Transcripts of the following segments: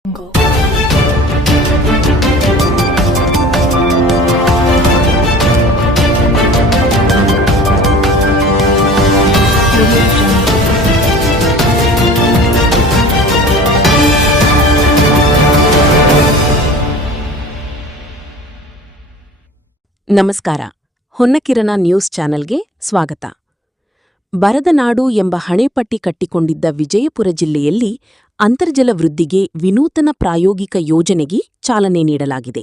ನಮಸ್ಕಾರ. ಹೊನ್ನಕಿರಣ ನ್ಯೂಸ್ ಚಾನೆಲ್ಗೆ ಸ್ವಾಗತ. ಬರದ ನಾಡು ಎಂಬ ಹಣೆಪಟ್ಟಿ ಕಟ್ಟಿಕೊಂಡಿದ್ದ ವಿಜಯಪುರ ಜಿಲ್ಲೆಯಲ್ಲಿ ಅಂತರ್ಜಲ ವೃದ್ಧಿಗೆ ವಿನೂತನ ಪ್ರಾಯೋಗಿಕ ಯೋಜನೆಗೆ ಚಾಲನೆ ನೀಡಲಾಗಿದೆ.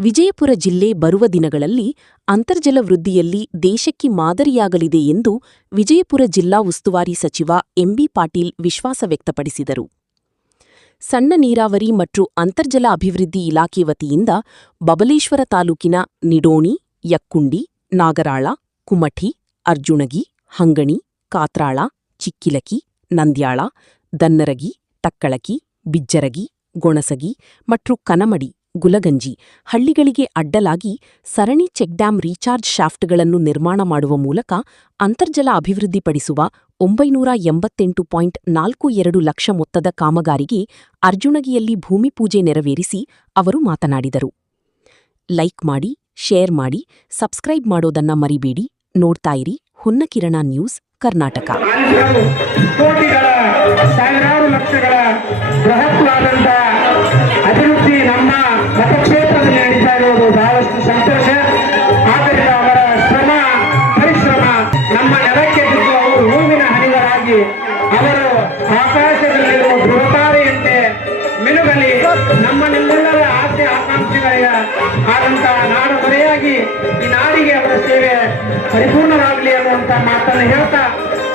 ವಿಜಯಪುರ ಜಿಲ್ಲೆ ಬರುವ ದಿನಗಳಲ್ಲಿ ಅಂತರ್ಜಲ ವೃದ್ಧಿಯಲ್ಲಿ ದೇಶಕ್ಕೆ ಮಾದರಿಯಾಗಲಿದೆ ಎಂದು ವಿಜಯಪುರ ಜಿಲ್ಲಾ ಉಸ್ತುವಾರಿ ಸಚಿವ ಎಂಬಿ ಪಾಟೀಲ್ ವಿಶ್ವಾಸ ವ್ಯಕ್ತಪಡಿಸಿದರು. ಸಣ್ಣ ನೀರಾವರಿ ಮತ್ತು ಅಂತರ್ಜಲ ಅಭಿವೃದ್ಧಿ ಇಲಾಖೆ ವತಿಯಿಂದ ಬಬಲೇಶ್ವರ ತಾಲೂಕಿನ ನಿಡೋಣಿ, ಯಕ್ಕುಂಡಿ, ನಾಗರಾಳ, ಕುಮಠಿ, ಅರ್ಜುಣಗಿ, ಹಂಗಣಿ, ಕಾತ್ರಾಳ, ಚಿಕ್ಕಿಲಕಿ, ನಂದ್ಯಾಳ, ದನ್ನರಗಿ, ಟಕ್ಕಳಕಿ, ಬಿಜ್ಜರಗಿ, ಗೊಣಸಗಿ ಮತ್ತು ಕನಮಡಿ, ಗುಲಗಂಜಿ ಹಳ್ಳಿಗಳಿಗೆ ಅಡ್ಡಲಾಗಿ ಸರಣಿ ಚೆಕ್ಡ್ಯಾಂ ರೀಚಾರ್ಜ್ ಶಾಫ್ಟ್ಗಳನ್ನು ನಿರ್ಮಾಣ ಮಾಡುವ ಮೂಲಕ ಅಂತರ್ಜಲ ಅಭಿವೃದ್ಧಿಪಡಿಸುವ 988.42 ಲಕ್ಷ ಮೊತ್ತದ ಕಾಮಗಾರಿಗೆ ಅರ್ಜುಣಗಿಯಲ್ಲಿ ಭೂಮಿ ಪೂಜೆ ನೆರವೇರಿಸಿ ಅವರು ಮಾತನಾಡಿದರು. ಲೈಕ್ ಮಾಡಿ, ಶೇರ್ ಮಾಡಿ, ಸಬ್ಸ್ಕ್ರೈಬ್ ಮಾಡೋದನ್ನ ಮರಿಬೇಡಿ. ನೋಡ್ತಾ ಇರಿ ಹೊನ್ನಕಿರಣ ನ್ಯೂಸ್ ಕರ್ನಾಟಕ. ಸಾವಿರಾರು ಲಕ್ಷಗಳ ಬೃಹತ್ವಾದಂತ ಅಭಿವೃದ್ಧಿ ನಮ್ಮ ಮತಕ್ಷೇತ್ರದಲ್ಲಿ ನಡೀತಾ ಇರುವುದು ಬಹಳಷ್ಟು ಸಂತೋಷ. ಆದ್ದರಿಂದ ಅವರ ಶ್ರಮ ಪರಿಶ್ರಮ ನಮ್ಮ ನೆಲಕ್ಕೆ ಬಿದ್ದು ಅವರು ಹೂವಿನ ಹನಿಗಳಾಗಿ ಅವರು ಆಕಾಶದಲ್ಲಿರುವ ಧ್ರುವತಾರೆಯಂತೆ ಮಿನುಗಲಿ ನಮ್ಮ ನಿಮ್ಮೆಲ್ಲರ ಆಸೆ ಆಕಾಂಕ್ಷೆಗಳಿಗೆ ಆದಂತಹ ನಾಡು ಮರೆಯಾಗಿ ಈ ನಾಡಿಗೆ ಅವರ ಸೇವೆ ಪರಿಪೂರ್ಣವಾಗಲಿ ಅನ್ನುವಂತ ಮಾತನ್ನು ಹೇಳ್ತಾ,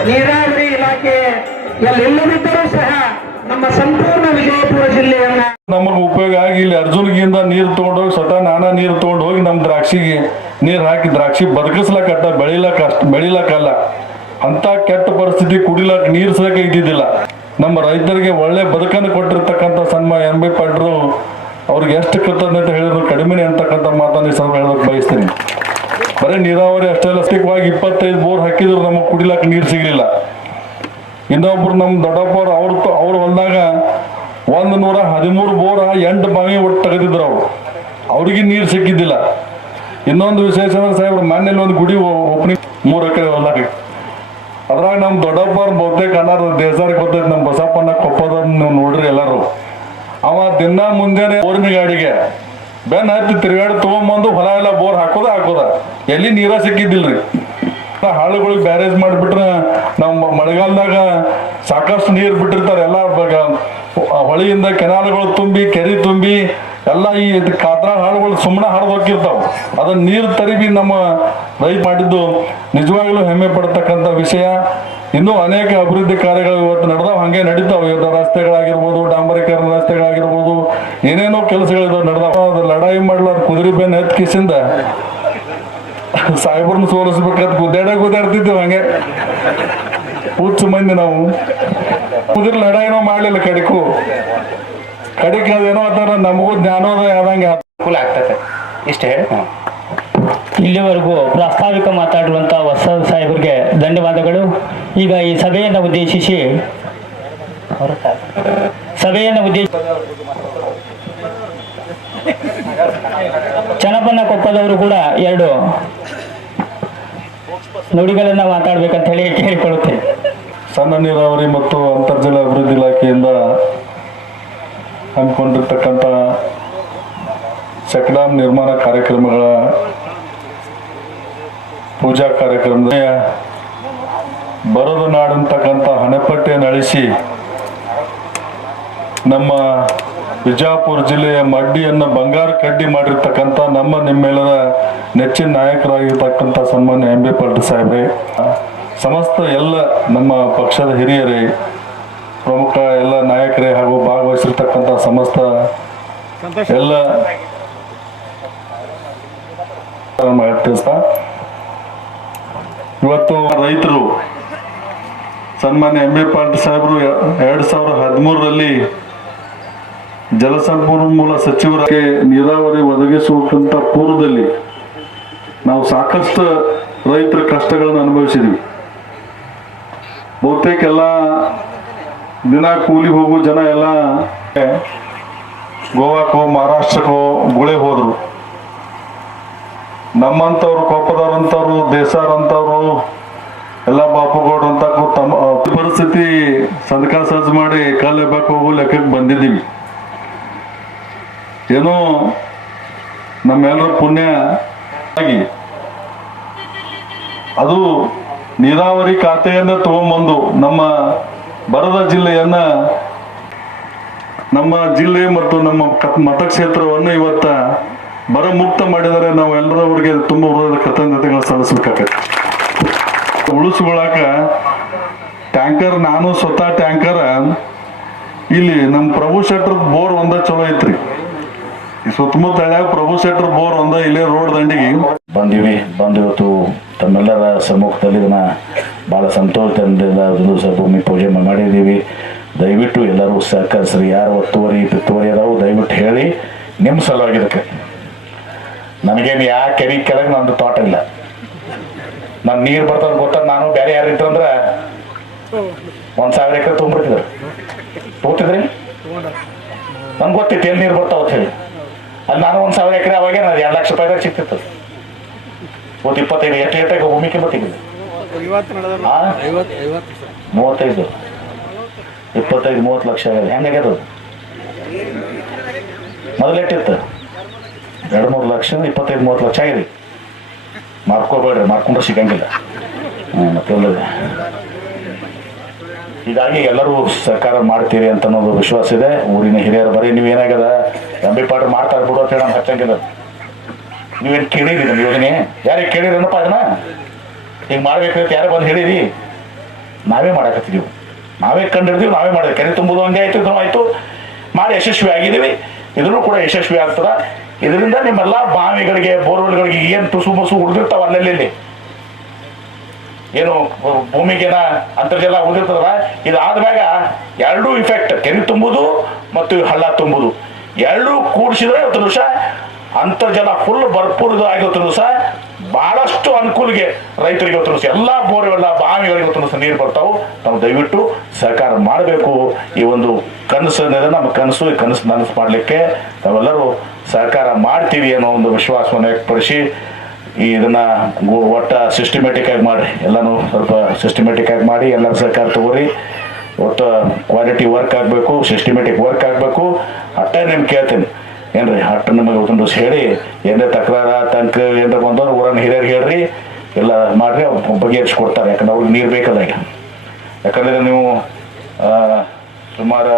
ನೀರಾವರಿ ಇಲಾಖೆ ಎಲ್ಲರಿದ್ದರೂ ಸಹ ನಮ್ಮ ಸಂಪೂರ್ಣ ವಿಜಯಪುರ ಜಿಲ್ಲೆಯನ್ನ ನಮಗೆ ಉಪಯೋಗ ಆಗಿ ಇಲ್ಲಿ ಅರ್ಜುನ್ಗಿಂದ ನೀರು ತಗೊಂಡೋಗಿ ಸ್ವತಃ ನಾನಾ ನೀರು ತಗೊಂಡು ಹೋಗಿ ನಮ್ಮ ದ್ರಾಕ್ಷಿಗೆ ನೀರು ಹಾಕಿ ದ್ರಾಕ್ಷಿ ಬದುಕಿಸ್ಲಕ್ಕಟ್ಟ ಬೆಳಿಲಕ್ಕಲ್ಲ ಅಂತ ಕೆಟ್ಟ ಪರಿಸ್ಥಿತಿ ಕುಡಿಲಕ್ಕ ನೀರು ಸಹ ಇದ್ದಿದ್ದಿಲ್ಲ. ನಮ್ಮ ರೈತರಿಗೆ ಒಳ್ಳೆ ಬದುಕನ್ನು ಕೊಟ್ಟಿರ್ತಕ್ಕಂಥ ಸನ್ಮಾನ ಎಂ ಬಿ ಪಾಟೀಲ್ ಅವ್ರಿಗೆ ಎಷ್ಟು ಕೃತಜ್ಞತೆ ಹೇಳಿದ್ರು ಕಡಿಮೆನೆ ಅಂತಕ್ಕಂಥ ಮಾತನ್ನು ಈ ಹೇಳೋಕೆ ಬಯಸ್ತೀನಿ. ಬರೀ ನೀರಾವರಿ ಅಷ್ಟೆಲ್ಲ ಸ್ಥಿರವಾಗಿ 25 ಬೋರ್ ಹಾಕಿದ್ರು ನಮಗೆ ಕುಡಿಲಕ್ಕ ನೀರು ಸಿಗಲಿಲ್ಲ. ಇನ್ನೊಬ್ರು ನಮ್ಮ ದೊಡ್ಡಪ್ಪವ್ರು ಅವ್ರು ಹೊಲ್ದಾಗ 113 ಬೋರ್ 8 ಬಾವಿ ಒಟ್ಟು ತೆಗೆದಿದ್ರು ಅವ್ರಿಗೆ ನೀರು ಸಿಕ್ಕಿದ್ದಿಲ್ಲ. ಇನ್ನೊಂದು ವಿಶೇಷ ಅಂದ್ರೆ ಸಾಹೇಬ್ರು ಮನೇಲಿ ಒಂದು ಗುಡಿ ಓಪನಿಂಗ್ 3 ಎಕರೆ ಹೊಲ್ದಾಗ, ಅದ್ರಾಗ ನಮ್ಮ ದೊಡ್ಡಪ್ಪವ್ರು ಬಹುತೇಕ ಅನ್ನಾರು ದೇಸಾರಿಗೆ ಗೊತ್ತೈತೆ, ನಮ್ಮ ಬಸಪ್ಪನ ಕೊಪ್ಪದ ನೀವು ನೋಡ್ರಿ ಎಲ್ಲರೂ. ಅವ ದಿನ ಮುಂಜಾನೆ ಬೋರಿನ ಗಾಡಿಗೆ ಬೆನ್ನ ಹತ್ತಿ ತಿರುಗಾಡಿ ತಗೊಂಬಂದು ಹೊಲ ಎಲ್ಲ ಬೋರ್ ಹಾಕೋದ ಎಲ್ಲಿ ನೀರ ಸಿಕ್ಕಿದ್ದಿಲ್ರಿ. ಹಾಳುಗಳಿಗೆ ಬ್ಯಾರೇಜ್ ಮಾಡಿಬಿಟ್ರೆ ನಮ್ಮ ಮಳೆಗಾಲದಾಗ ಸಾಕಷ್ಟು ನೀರು ಬಿಟ್ಟಿರ್ತಾರೆ. ಎಲ್ಲ ಹೊಳೆಯಿಂದ ಕೆನಾಲ್ಗಳು ತುಂಬಿ ಕೆರೆ ತುಂಬಿ ಎಲ್ಲ ಈ ಕಾತ್ರಾ ಹಾಳುಗಳು ಸುಮ್ಮನೆ ಹರಿದು ಹೋಗಿರ್ತಾವ. ಅದನ್ನ ನೀರು ತರಿಬಿ ನಮ್ಮ ರೈತ ಮಾಡಿದ್ದು ನಿಜವಾಗ್ಲೂ ಹೆಮ್ಮೆ ಪಡ್ತಕ್ಕಂಥ ವಿಷಯ. ಇನ್ನೂ ಅನೇಕ ಅಭಿವೃದ್ಧಿ ಕಾರ್ಯಗಳು ಇವತ್ತು ನಡೆದಾವ, ಹಾಗೆ ನಡೀತಾವ. ಇವತ್ತು ರಸ್ತೆಗಳಾಗಿರ್ಬೋದು, ಡಾಂಬರೀಕರಣ ರಸ್ತೆಗಳಾಗಿರ್ಬೋದು, ಏನೇನೋ ಕೆಲಸಗಳಿದಾವ ನಡೆದಾವ. ಲಡಾಯಿ ಮಾಡ್ಲಾರ ಕುದುರೆ ಬೆನ್ನ ಎತ್ಕಿಸಿಂದ ಸಾಹೇಬ್ರನ್ನ ಸೋಲಿಸ್ಬೇಕಂತ ಗುದ್ದಾಡ್ತಿದ್ದೇವೆ. ಹಂಗೆ ಹುಚ್ಚು ಮಂದಿ ನಾವು ಕುದುರೆ ಲಡಾಯಿನೋ ಮಾಡ್ಲಿಲ್ಲ. ಕಡಿಕೆ ಅದೇನೋ ಆತರ ನಮಗೂ ಜ್ಞಾನೋದಯ ಆದಂಗೆ ಅನುಕೂಲ ಆಗ್ತದೆ. ಇಷ್ಟ ಹೇಳಿ ಇಲ್ಲಿವರೆಗೂ ಪ್ರಾಸ್ತಾವಿಕ ಮಾತಾಡಿರುವಂಥ ವಸಂತ ಸಾಹೇಬರಿಗೆ ಧನ್ಯವಾದಗಳು. ಈಗ ಈ ಸಭೆಯನ್ನು ಉದ್ದೇಶಿಸಿ ಚನ್ನಪನ್ನ ಕೊಪ್ಪದವರು ಕೂಡ 2 ನುಡಿಗಳನ್ನ ಮಾತಾಡ್ಬೇಕಂತ ಹೇಳಿ ಕೇಳಿಕೊಳ್ಳುತ್ತೇನೆ. ಸಣ್ಣ ನೀರಾವರಿ ಮತ್ತು ಅಂತರ್ಜಲ ಅಭಿವೃದ್ಧಿ ಇಲಾಖೆಯಿಂದ ಹಮ್ಮಿಕೊಂಡಿರ್ತಕ್ಕಂಥ ಚೆಕ್ ಡ್ಯಾಂ ನಿರ್ಮಾಣ ಕಾರ್ಯಕ್ರಮಗಳ ಪೂಜಾ ಕಾರ್ಯಕ್ರಮದ ಬರದ ನಾಡಂತಕ್ಕಂಥ ಹಣೆಪಟ್ಟಿಯನ್ನು ಅಳಿಸಿ ನಮ್ಮ ವಿಜಯಪುರ ಜಿಲ್ಲೆಯ ಮಡ್ಡಿಯನ್ನು ಬಂಗಾರ ಕಡ್ಡಿ ಮಾಡಿರ್ತಕ್ಕಂಥ ನಿಮ್ಮೆಲ್ಲರ ನೆಚ್ಚಿನ ನಾಯಕರಾಗಿರ್ತಕ್ಕಂಥ ಸನ್ಮಾನ್ಯ ಎಂ ಬಿ ಪಾಟೀಲ್ ಸಾಹೇಬ್ರೆ, ಸಮಸ್ತ ಎಲ್ಲ ನಮ್ಮ ಪಕ್ಷದ ಹಿರಿಯರೇ, ಪ್ರಮುಖ ಎಲ್ಲ ನಾಯಕರೇ ಹಾಗೂ ಭಾಗವಹಿಸಿರ್ತಕ್ಕಂಥ ಸಮಸ್ತ ಎಲ್ಲ ಇವತ್ತು ರೈತರು ಸನ್ಮಾನ್ಯ ಎಂ ಬಿ ಪಾಟೀಲ್ ಸಾಹೇಬರು 2013ರಲ್ಲಿ ಜಲಸಂಪನ್ಮೂಲ ಸಚಿವರಿಗೆ ನೀರಾವರಿ ಒದಗಿಸುವಂತ ಪೂರ್ವದಲ್ಲಿ ನಾವು ಸಾಕಷ್ಟು ರೈತರ ಕಷ್ಟಗಳನ್ನು ಅನುಭವಿಸಿದ್ವಿ. ಬಹುತೇಕ ಎಲ್ಲ ದಿನ ಕೂಲಿ ಹೋಗೋ ಜನ ಎಲ್ಲ ಗೋವಾಕ್ಕೋ ಮಹಾರಾಷ್ಟ್ರಕ್ಕೋ ಗುಳೆ ಹೋದ್ರು. ನಮ್ಮಂಥವ್ರು ಕೊಪ್ಪದವ್ರಂಥವ್ರು ದೇಸಾರಂಥವ್ರು ಎಲ್ಲ ಬಾಪುಗೌಡ್ರಂತ ತಮ್ಮ ಪರಿಸ್ಥಿತಿ ಸಂದಕ ಸಜ್ಜು ಮಾಡಿ ಕಲ್ಲು ಎಬ್ಬಕ್ಕೆ ಹೋಗೋ ಲೆಕ್ಕಕ್ಕೆ ಬಂದಿದ್ದೀವಿ. ಏನೋ ನಮ್ಮೆಲ್ಲರ ಪುಣ್ಯ ಆಗಿ ಅದು ನೀರಾವರಿ ಖಾತೆಯನ್ನ ತಗೊಂಡ್ಬಂದು ನಮ್ಮ ಬರದ ಜಿಲ್ಲೆಯನ್ನ, ನಮ್ಮ ಜಿಲ್ಲೆ ಮತ್ತು ನಮ್ಮ ಮತಕ್ಷೇತ್ರವನ್ನು ಇವತ್ತ ಬರ ಮುಕ್ತ ಮಾಡಿದರೆ ನಾವು ಎಲ್ಲರೂ ಅವರಿಗೆ ತುಂಬ ಹೃದಯದ ಕೃತಜ್ಞತೆಗಳು ಸಲ್ಲಿಸಬೇಕಾಗತ್ತೆ. ಉಳಿಸ್ಕೊಳಕ ಟ್ಯಾಂಕರ್, ನಾನು ಸ್ವತಃ ಟ್ಯಾಂಕರ್ ಇಲ್ಲಿ ನಮ್ಮ ಪ್ರಭು ಶೆಟ್ಟರ್ ಬೋರ್ ಒಂದ ಚಲೋ ಐತ್ರಿ. ಈ ಸುತ್ತಮುತ್ತ ಹಳ್ಯಾಗ ಪ್ರಭು ಶೆಟ್ಟರ್ ಬೋರ್ ಒಂದ ಇಲ್ಲೇ ರೋಡ್ ದಂಡಿಗೆ ಬಂದಿವತ್ತು ತಮ್ಮೆಲ್ಲರ ಸಮ್ಮುಖದಲ್ಲಿ ಇದನ್ನ ಬಹಳ ಸಂತೋಷದಿಂದ ಭೂಮಿ ಪೂಜೆ ಮಾಡಿದ್ದೀವಿ. ದಯವಿಟ್ಟು ಎಲ್ಲರೂ ಸಹಕರಿಸ್ರಿ. ಯಾರು ಒತ್ತುವರಿ ಪಿತ್ತುವರಿ ಅದಾವು ದಯವಿಟ್ಟು ಹೇಳಿ ನಿಮ್ಮ ಸಲುವಾಗಿದ್ದಕ್ಕೆ. ನನಗೇನು ಯಾ ಕೆರೆ ಕೆಳಗೆ ನಂದು ತೋಟ ಇಲ್ಲ. ನಾನು ನೀರು ಬರ್ತದ ಗೊತ್ತ. ನಾನು ಬೇರೆ ಯಾರು ಇದ್ರಂದ್ರೆ 1,000 ಎಕರೆ ತೊಗೊಂಡ್ಬಿಡ್ತಿದ್ರು. ತಗೋತಿದ್ರಿ? ನನ್ಗೆ ಗೊತ್ತಿತ್ತು ಎಲ್ಲಿ ನೀರು ಬರ್ತಾವ ಅಂತ ಹೇಳಿ. ಅಲ್ಲಿ ನಾನು 1,000 ಎಕರೆ ಅವಾಗೇ ನಾನು 2 ಲಕ್ಷ ರೂಪಾಯಿದಾಗ ಸಿಕ್ತಿತ್ತು. 25 ಎಷ್ಟು ಭೂಮಿ ಕಿಮ್ಮತ್ತಿಗೆ 35 25-30 ಲಕ್ಷ ಆಗಿದೆ. ಹೆಂಗಾಗ್ಯದ? ಮೊದಲೆಟ್ಟಿತ್ತು 2-3 ಲಕ್ಷ, 25-30 ಲಕ್ಷ ಆಗಿದೆ. ಮಾರ್ಕೋಬೇಡ್ರಿ, ಮಾರ್ಕೊಂಡ್ರೆ ಸಿಗಂಗಿಲ್ಲ. ಮತ್ತೆ ಹೀಗಾಗಿ ಎಲ್ಲರೂ ಸರ್ಕಾರ ಮಾಡ್ತೀರಿ ಅಂತ ಅನ್ನೋದು ವಿಶ್ವಾಸ ಇದೆ. ಊರಿನ ಹಿರಿಯರು ಬರೀ ನೀವೇನಾಗ್ಯದ ರಂಬಿಪಾಡ್ರು ಮಾಡ್ತಾ ಬಿಡು ಅಂತ ಹೇಳಿ ನಮ್ಗೆ ಹಚ್ಚಂಗಿಲ್ಲ. ನೀವೇನು ಕೇಳಿರಿ ನಮ್ಮ ಯೋಜನೆ? ಯಾರಿಗೆ ಕೇಳಿರನಪ್ಪ ಅದನ್ನ ಹಿಂಗೆ ಮಾಡ್ಬೇಕಂತ ಯಾರು ಬಂದು ಹೇಳಿರಿ? ನಾವೇ ಮಾಡಕತ್ತಿದ್ದೀವಿ, ನಾವೇ ಕಂಡಿಡ್ದೀವಿ, ನಾವೇ ಮಾಡಿದ್ವಿ. ಕೆರೆ ತುಂಬುದು ಹಂಗೆ ಆಯ್ತು, ಇದನ್ನು ಆಯ್ತು ಮಾಡಿ ಯಶಸ್ವಿ ಆಗಿದ್ದೀವಿ. ಇದನ್ನು ಕೂಡ ಯಶಸ್ವಿ ಆಗ್ತದ. ಇದರಿಂದ ನಿಮ್ಮೆಲ್ಲ ಬಾವಿಗಳಿಗೆ ಬೋರ್ವೆಲ್ಗಳಿಗೆ ಏನು ತುಸು ಬಸು ಉಳಿದಿರ್ತಾವ ಅಲ್ಲೆಲ್ಲಿ ಏನು ಭೂಮಿಗೆನ ಅಂತರ್ಜಲ ಉಳಿದಿರ್ತದಲ್ಲ, ಇದಾದ್ಮ್ಯಾಗ ಎರಡೂ ಇಫೆಕ್ಟ್, ಕೆರೆ ತುಂಬುದು ಮತ್ತು ಹಳ್ಳ ತುಂಬುದು ಎರಡೂ ಕೂಡಿಸಿದ್ರೆ ಇವತ್ತು ದಿವಸ ಅಂತರ್ಜಲ ಫುಲ್ ಭರ್ಪೂರ್ ಆಗಿವತ್ತು ದಿವಸ ಬಹಳಷ್ಟು ಅನುಕೂಲಿಗೆ ರೈತರಿಗೆ ಇವತ್ತು ದಿವಸ ಎಲ್ಲ ಬೋರ್ವೆಲ್ಲ ಬಾವಿಗಳಿಗೆ ಇವತ್ತು ದಿವಸ ನೀರು ಬರ್ತಾವು. ನಾವು ದಯವಿಟ್ಟು ಸಹಕಾರ ಮಾಡಬೇಕು. ಈ ಒಂದು ಕನಸು ನಮ್ಮ ಕನಸು, ಈ ಕನಸು ನನಸು ಮಾಡಲಿಕ್ಕೆ ನಾವೆಲ್ಲರೂ ಸಹಕಾರ ಮಾಡ್ತೀವಿ ಅನ್ನೋ ಒಂದು ವಿಶ್ವಾಸವನ್ನು ವ್ಯಕ್ತಪಡಿಸಿ ಇದನ್ನ ಒಟ್ಟ ಸಿಸ್ಟಮೆಟಿಕ್ ಆಗಿ ಮಾಡ್ರಿ. ಎಲ್ಲಾನು ಸ್ವಲ್ಪ ಸಿಸ್ಟಮೆಟಿಕ್ ಆಗಿ ಮಾಡಿ ಎಲ್ಲರ ಸಹಕಾರ ತಗೋರಿ. ಒಟ್ಟು ಕ್ವಾಲಿಟಿ ವರ್ಕ್ ಆಗಬೇಕು, ಸಿಸ್ಟಮೆಟಿಕ್ ವರ್ಕ್ ಆಗಬೇಕು. ಅಟ್ಟ ನಿಮ್ಗೆ ಕೇಳ್ತೀನಿ ಏನ್ರಿ, ಅಟ್ಟ ನಿಮಗೆ ಒಂದು ಹೇಳಿ ಏನೇ ತಕರಾರ ತನಕ ಏನಾರ ಬಂದವ್ರು ಊರನ್ನ ಹಿರಿಯರಿಗೆ ಹೇಳ್ರಿ, ಎಲ್ಲ ಮಾಡ್ರಿ, ಅವ್ರು ಬಗೆಹರಿಸ್ಕೊಡ್ತಾರೆ. ಯಾಕಂದ್ರೆ ಅವ್ರಿಗೆ ನೀರು ಬೇಕದಾಗ. ಯಾಕಂದರೆ ನೀವು ಸುಮಾರು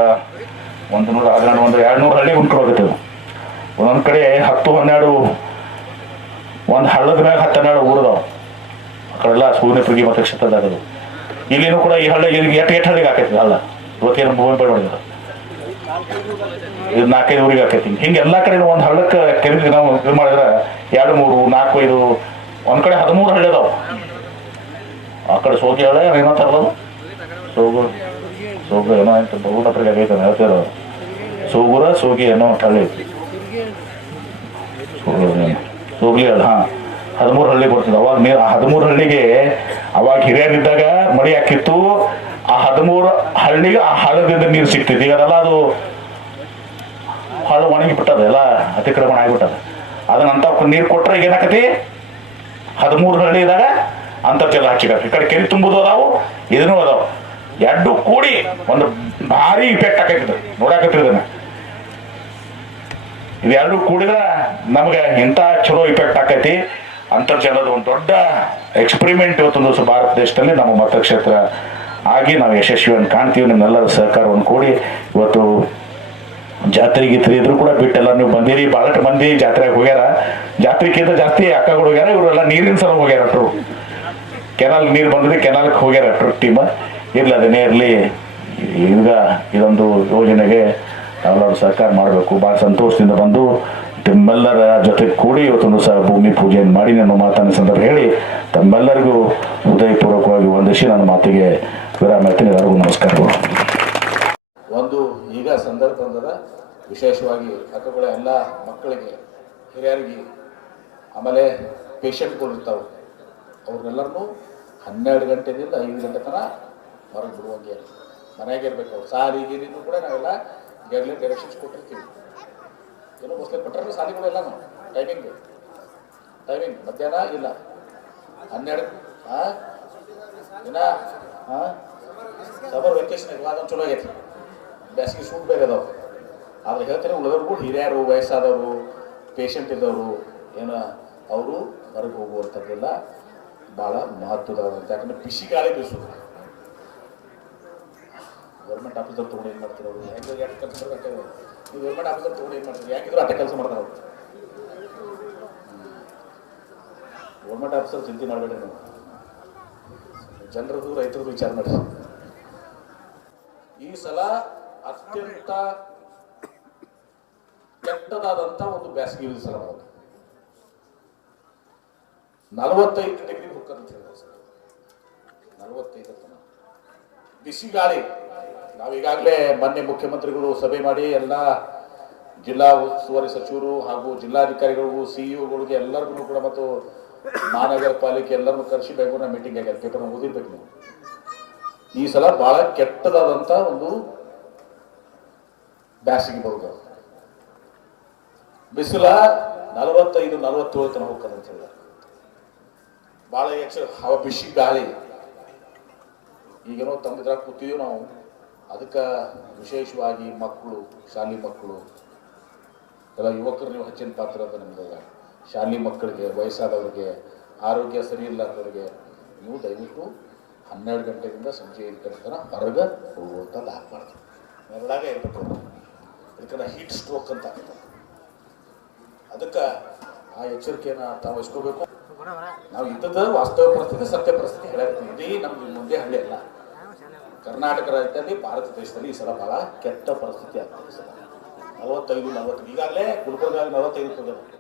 100-200 ಹಳ್ಳಿ ಉಂಟ್ಕೊಳಕತ್ತೇವೆ. ಒಂದೊಂದು ಕಡೆ 10-12 ಒಂದು ಹಳ್ಳದ ಮ್ಯಾಗ 10-12 ಊರದಾವ. ಆ ಕಡೆಲ್ಲ ಸೂರ್ಯಪುಗಿ ಮತ್ತು ಕ್ಷೇತ್ರದಾಗದು. ಇಲ್ಲಿನೂ ಕೂಡ ಈ ಹಳ್ಳ ಎಷ್ಟು ಹಳ್ಳಿಗೆ ಹಾಕೈತಿ ಹಳ್ಳ. ಇವತ್ತೇನು ಭೂಮಿ ಮಾಡಿದ್ರು ಇದು 4-5 ಊರಿಗೆ ಹಾಕೈತಿ. ಹಿಂಗೆ ಎಲ್ಲ ಕಡೆ ಒಂದು ಹಳ್ಳಕ್ಕೆ ಕೆರೆ ನಾವು ಇದು ಮಾಡಿದ್ರೆ 2-3-4-5 ಒಂದು ಕಡೆ 13 ಹಳ್ಳಿ ಅದಾವ. ಆ ಕಡೆ ಸೋಗಿ ಹಳ್ಳ ಏನೋ ತರಲ್ಲ, ಸೋಗು ಏನೋ ಅಂತ ಬಹುನಪ್ರಿಗೆ ಆಗೈತೆ ಹೇಳ್ತಿರೋ ಸೋಗುರ ಸೋಗಿ ಏನೋ ಹಳ್ಳಿ ಸೋಗ್ಲಿ ಹಳ್ಳ. 13 ಹಳ್ಳಿ ಬರ್ತದೆ. ಅವಾಗ ನೀರು 13 ಹಳ್ಳಿಗೆ ಅವಾಗ ಹಿರಿಯರಿದ್ದಾಗ ಮಳೆ ಹಾಕಿತ್ತು. ಆ 13 ಹಳ್ಳಿಗೆ ಆ ಹಳ್ಳದಿಂದ ನೀರು ಸಿಗ್ತಿತ್ತು. ಈಗ ಅದೆಲ್ಲ ಅದು ಹಳ್ಳ ಒಣಗಿ ಬಿಟ್ಟದ, ಎಲ್ಲ ಅತಿಕ್ರಮಣ ಆಗಿಬಿಟ್ಟದ. ಅದನ್ನಂತ ನೀರು ಕೊಟ್ರೆ ಈಗ ಏನಾಕತಿ 13 ಹಳ್ಳಿದಾಗ ಅಂತರ್ಜಲ ಹಚ್ಚಿಕ. ಈ ಕಡೆ ಕೆರೆ ತುಂಬುದು ಅದಾವು, ಇದನ್ನೂ ಅದಾವು. ಎರಡು ಕೂಡಿ ಒಂದು ಭಾರಿ ಇಫೆಕ್ಟ್ ಆಕೈತಿ. ನೋಡಾಕತ್ತಿದ್ದನ್ನ ಇದೆರಡು ಕೂಡಿದ್ರೆ ನಮ್ಗೆ ಇಂಥ ಚಲೋ ಇಫೆಕ್ಟ್ ಆಕೈತಿ. ಅಂತರ್ಜಲದ ಒಂದು ದೊಡ್ಡ ಎಕ್ಸ್ಪೆರಿಮೆಂಟ್ ಇವತ್ತೊಂದು ದಿವಸ ಭಾರತ ದೇಶದಲ್ಲಿ ನಮ್ಮ ಮತಕ್ಷೇತ್ರ ಆಗಿ ನಾವು ಯಶಸ್ವಿಯನ್ನು ಕಾಣ್ತೀವಿ. ನಿಮ್ಮೆಲ್ಲರ ಸಹಕಾರವನ್ನು ಕೂಡಿ ಇವತ್ತು ಜಾತ್ರೆ ಗೀತ್ರೆ ಇದ್ರು ಕೂಡ ಬಿಟ್ಟೆಲ್ಲ ನೀವು ಬಂದಿರಿ. ಭಾಳಷ್ಟು ಮಂದಿ ಜಾತ್ರೆಗೆ ಹೋಗ್ಯಾರ. ಜಾತ್ರೆಗಿಂತ ಜಾಸ್ತಿ ಅಕ್ಕಗಳು ಹೋಗ್ಯಾರ. ಇವರೆಲ್ಲ ನೀರಿನ ಸಲ ಹೋಗ್ಯಾರ. ಅಟ್ರು ಕೆನಾಲ್ ನೀರು ಬಂದ್ರೆ ಕೆನಾಲ್ಗೆ ಹೋಗ್ಯಾರ ಅಟ್ರು ಟೀಮ್. ಇರಲಿ, ಅದನ್ನೇ ಇರಲಿ. ಈಗ ಇದೊಂದು ಯೋಜನೆಗೆ ನಾವೆಲ್ಲರೂ ಸಹಕಾರ ಮಾಡಬೇಕು. ಭಾಳ ಸಂತೋಷದಿಂದ ಬಂದು ತಮ್ಮೆಲ್ಲರ ಜೊತೆ ಕೂಡಿ ಇವತ್ತೊಂದು ಸಹ ಭೂಮಿ ಪೂಜೆಯನ್ನು ಮಾಡಿ ನನ್ನ ಮಾತನ್ನ ಸಂದರ್ಭ ಹೇಳಿ ತಮ್ಮೆಲ್ಲರಿಗೂ ಹೃದಯಪೂರ್ವಕವಾಗಿ ವಂದಿಸಿ ನನ್ನ ಮಾತಿಗೆ ವಿರಾಮ ಹೇಳ್ತೀನಿ. ಎಲ್ಲರಿಗೂ ನಮಸ್ಕಾರಗಳು. ಒಂದು ಈಗ ಸಂದರ್ಭ ತಂದದ ವಿಶೇಷವಾಗಿ ಅಕ್ಕಗಳ ಎಲ್ಲ ಮಕ್ಕಳಿಗೆ, ಹಿರಿಯರಿಗೆ, ಆಮೇಲೆ ಪೇಷಂಟ್ಗಳು ಇರ್ತಾವೆ, ಅವ್ರನ್ನೆಲ್ಲರನ್ನೂ 12 ಗಂಟೆಯಿಂದ 5 ಗಂಟೆ ತನಕ ಹೊರಗೆ ಬಿಡುವಂಗೆ ಮನೆಯಾಗೆ ಇರಬೇಕು. ಅವ್ರು ಸಾರಿ ಗೀರಿನೂ ಕೂಡ ನಾವೆಲ್ಲ ಈಗಾಗಲೇ ಡೈರೆಕ್ಷನ್ಸ್ ಕೊಟ್ಟಿರ್ತೀವಿ. ಏನೋ ಮೋಸ್ಟ್ಲಿ ಕೊಟ್ಟರೆ ಸಾಲಿಗಳು ಎಲ್ಲ ನಾವು ಟೈಮಿಂಗ್ ಮಧ್ಯಾಹ್ನ ಇಲ್ಲ 12 ದಿನ ಸಬರ್ ವೆಕೇಶನ್ ಅದೊಂದು ಚಲೋ ಆಗೈತಿ. ಬೇಸಿಗೆ ಸೂಟ್ ಬೇರೆ ಅದಾವೆ. ಆದ್ರೆ ಹೇಳ್ತಾರೆ ಉಳಿದವ್ರು ಕೂಡ ಹಿರಿಯರು, ವಯಸ್ಸಾದವರು, ಪೇಷಂಟ್ ಇದ್ದವರು ಏನು ಅವರು ಹೊರಗೆ ಹೋಗುವಂಥದ್ದೆಲ್ಲ ಭಾಳ ಮಹತ್ವದಾದಂಥ. ಯಾಕಂದ್ರೆ ಬಿಸಿ ಗಾಳಿ ಬೀಸೋದು. ಗೌರ್ಮೆಂಟ್ ಆಫೀಸರ್ ತೊಗೊಂಡು ಏನು ಮಾಡ್ತಾರೆ ಅವರು? ಯಾಕೆ ಕೆಲಸ ಮಾಡ್ತಾರೆ? ನೀವು ಗೌರ್ಮೆಂಟ್ ಆಫೀಸರ್ ತೊಗೊಂಡು ಏನು ಮಾಡ್ತಾರೆ? ಯಾಕಿದ್ರು ಅಟ್ಟ ಕೆಲಸ ಮಾಡ್ತಾರೆ ಅವರು. ಗೌರ್ಮೆಂಟ್ ಆಫೀಸರ್ ಚಿಂತೆ ಮಾಡಬೇಡ್ರಿ ನೀವು. ಜನರದು ರೈತರದ್ದು ವಿಚಾರ ಮಾಡಿ. ಈ ಸಲ ಅತ್ಯಂತ ಕೆಟ್ಟದಾದಂಥ ಒಂದು ಬೇಸಿಗೆ ಈ ಸಲ 45 ಡಿಗ್ರಿ ಹೋಗ್ತಂತ ಹೇಳಿದ್ರು ಸರ್. 45 ತನ ಬಿಸಿ ಗಾಳಿ. ನಾವೀಗಾಗಲೇ ಮೊನ್ನೆ ಮುಖ್ಯಮಂತ್ರಿಗಳು ಸಭೆ ಮಾಡಿ ಎಲ್ಲ ಜಿಲ್ಲಾ ಉಸ್ತುವಾರಿ ಸಚಿವರು ಹಾಗೂ ಜಿಲ್ಲಾಧಿಕಾರಿಗಳಿಗೂ ಸಿಇಒಗಳಿಗೆ ಎಲ್ಲರಿಗೂ ಕೂಡ ಮತ್ತು ಮಹಾನಗರ ಪಾಲಿಕೆ ಎಲ್ಲರನ್ನು ಕರೆಸಿ ಬೆಂಗಳೂರಿನ ಮೀಟಿಂಗ್ ಆಗ್ಯಾದ. ಪೇಪರ್ ಓದಿರ್ಬೇಕು ನೀವು. ಈ ಸಲ ಬಹಳ ಕೆಟ್ಟದಾದಂಥ ಒಂದು ಬ್ಯಾಸಿಗೆ ಬರುವುದು. ಬಿಸಿಲ 45-47 ತನಕ ಹೋಗ್ತದೆ ಅಂತ ಹೇಳಿದ್ದಾರೆ. ಭಾಳ ಹವ ಬಿಸಿ ಗಾಳಿ. ಈಗೇನೋ ತಂದಿದ್ರಾಗ ಕೂತಿದ್ದೀವಿ ನಾವು. ಅದಕ್ಕೆ ವಿಶೇಷವಾಗಿ ಮಕ್ಕಳು, ಶಾಲೆ ಮಕ್ಕಳು ಎಲ್ಲ ಯುವಕರು ನೀವು ಹೆಚ್ಚಿನ ಪಾತ್ರ ಅಂತ ನಿಮ್ಗೆ. ಶಾಲೆ ಮಕ್ಕಳಿಗೆ, ವಯಸ್ಸಾದವರಿಗೆ, ಆರೋಗ್ಯ ಸರಿ ಇಲ್ಲದವರಿಗೆ ನೀವು ದಯವಿಟ್ಟು 12 ಗಂಟೆಯಿಂದ ಸಂಜೆ 5 ಗಂಟೆ ತನಕ ಹೊರಗೆ ಹೋಗುವಂಥದ್ದು ಆಗಬಾರ್ದು. ನೆರಳಾಗೆ ಇರಬೇಕು. ಯಾಕಂದ್ರೆ ಹೀಟ್ ಸ್ಟ್ರೋಕ್ ಅಂತ ಆಗ್ತದೆ. ಅದಕ್ಕೆ ಆ ಎಚ್ಚರಿಕೆಯನ್ನು ತಾವು ವಹಿಸ್ಕೋಬೇಕು. ನಾವು ಇದ್ದದ ವಾಸ್ತವ ಪರಿಸ್ಥಿತಿ, ಸತ್ಯ ಪರಿಸ್ಥಿತಿ ಹೇಳಬೇಕು. ಇಡೀ ನಮ್ದು ಮುಂದೆ ಹಳ್ಳಿ ಅಲ್ಲ, ಕರ್ನಾಟಕ ರಾಜ್ಯದಲ್ಲಿ, ಭಾರತ ದೇಶದಲ್ಲಿ ಈ ಸಲ ಬಹಳ ಕೆಟ್ಟ ಪರಿಸ್ಥಿತಿ ಆಗ್ತದೆ. 45-40 ಈಗಾಗಲೇ ಗುಲ್ಬರ್ಗ 45 ಹೋಗಿದೆ.